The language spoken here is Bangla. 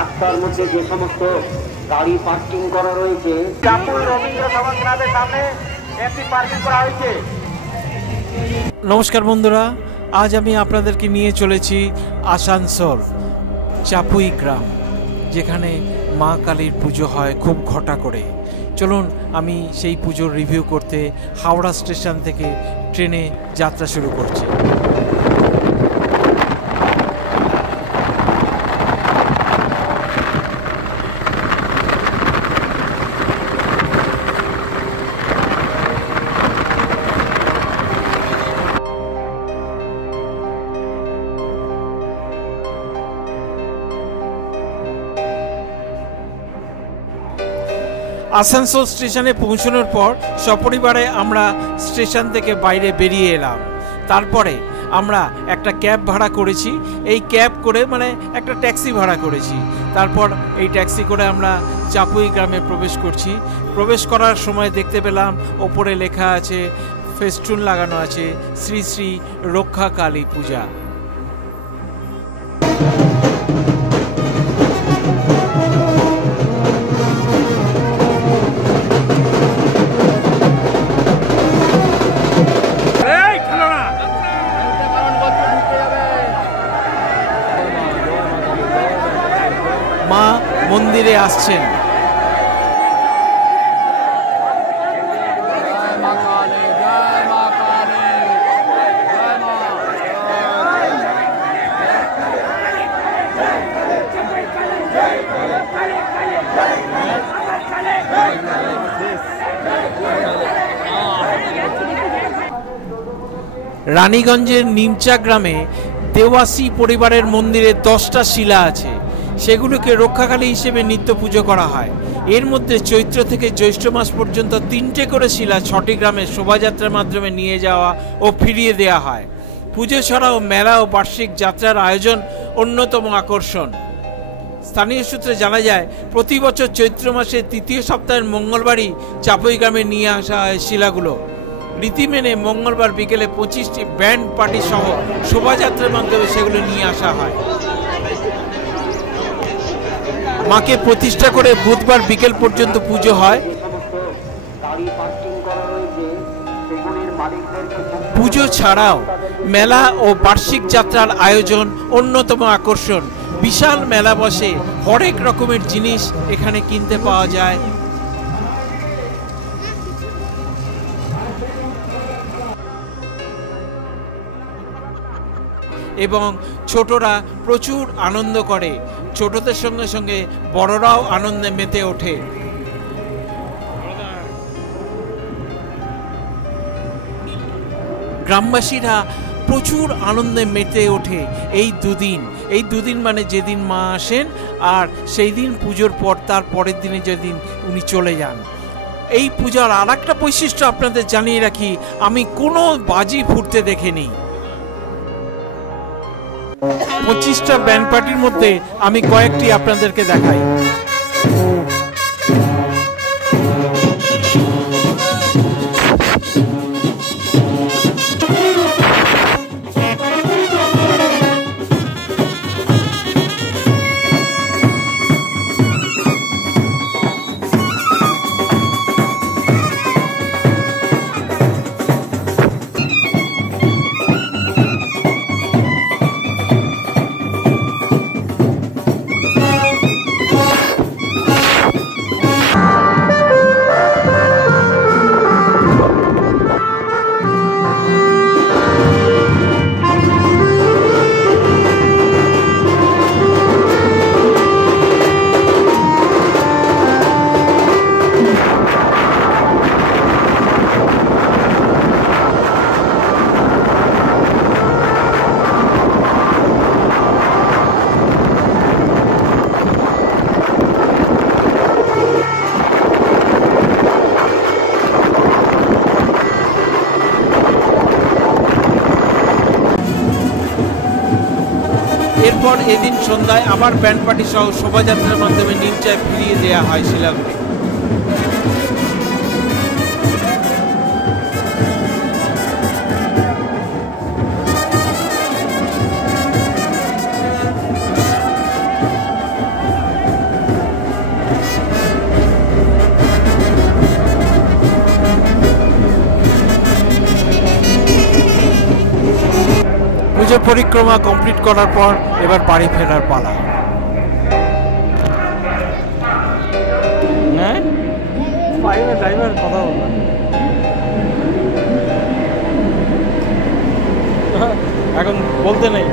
রাস্তার মধ্যে যে সমস্ত গাড়ি পার্কিং করা রয়েছে, চাঁপুই রবীন্দ্র সভা ক্লাবের সামনে একটি পার্কিং করা হয়েছে। নমস্কার বন্ধুরা, আজ আমি আপনাদেরকে নিয়ে চলেছি আসানসোল চাঁপুই গ্রাম, যেখানে মা কালীর পুজো হয় খুব ঘটা করে। চলুন আমি সেই পুজোর রিভিউ করতে হাওড়া স্টেশন থেকে ট্রেনে যাত্রা শুরু করছি। আসানসোল স্টেশনে পৌঁছানোর পর সপরিবারে আমরা স্টেশন থেকে বাইরে বেরিয়ে এলাম। তারপরে আমরা একটা ক্যাব ভাড়া করেছি। এই ক্যাব করে একটা ট্যাক্সি ভাড়া করেছি। তারপর এই ট্যাক্সি করে আমরা চাঁপুই গ্রামে প্রবেশ করছি। প্রবেশ করার সময় দেখতে পেলাম ওপরে লেখা আছে, ফেস্টুন লাগানো আছে, শ্রী শ্রী রক্ষা কালী পূজা। মা মন্দিরে আসছেন। রানীগঞ্জের নিমচা গ্রামে দেওয়াসী পরিবারের মন্দিরে 10টা শিলা আছে। সেগুলোকে রক্ষাকালী হিসেবে নিত্য পুজো করা হয়। এর মধ্যে চৈত্র থেকে জ্যৈষ্ঠ মাস পর্যন্ত 3টে করে শিলা 6টি গ্রামে শোভাযাত্রার মাধ্যমে নিয়ে যাওয়া ও ফিরিয়ে দেওয়া হয়। পুজো ছাড়াও মেলা ও বার্ষিক যাত্রার আয়োজন অন্যতম আকর্ষণ। স্থানীয় সূত্রে জানা যায়, প্রতি বছর চৈত্র মাসের 3য় সপ্তাহের মঙ্গলবারই চাঁপুই গ্রামে নিয়ে আসা হয় শিলাগুলো। রীতি মেনে মঙ্গলবার বিকেলে 25টি ব্যান্ড পার্টি সহ শোভাযাত্রার মাধ্যমে সেগুলো নিয়ে আসা হয়। মাকে প্রতিষ্ঠা করে বুধবার বিকেল পর্যন্ত পুজো হয়। পুজো ছাড়াও মেলা ও বার্ষিক যাত্রার আয়োজন অন্যতম আকর্ষণ। বিশাল মেলা বসে, হরেক রকমের জিনিস এখানে কিনতে পাওয়া যায়। এবং ছোটরা প্রচুর আনন্দ করে। ছোটদের সঙ্গে সঙ্গে বড়রাও আনন্দে মেতে ওঠে। গ্রামবাসীরা প্রচুর আনন্দে মেতে ওঠে এই দুদিন। যেদিন মা আসেন আর সেই দিন পুজোর পর তার পরের দিনে যেদিন উনি চলে যান। এই পূজার আর একটা বৈশিষ্ট্য আপনাদের জানিয়ে রাখি, আমি কোনো বাজি ফুটতে দেখিনি। 25টা ব্যান্ড পার্টির মধ্যে আমি কয়েকটি আপনাদেরকে দেখাই। এরপর এদিন সন্ধ্যায় আবার ব্যান্ড পার্টি সহ শোভাযাত্রার মাধ্যমে নিমচায় ফিরিয়ে দেওয়া হয় শিলাগুলি। পরিক্রমা কমপ্লিট করার পর এবার বাড়ি ফেরার পালা। হ্যাঁ ড্রাইভার কথা বলবে এখন বলতে নেই।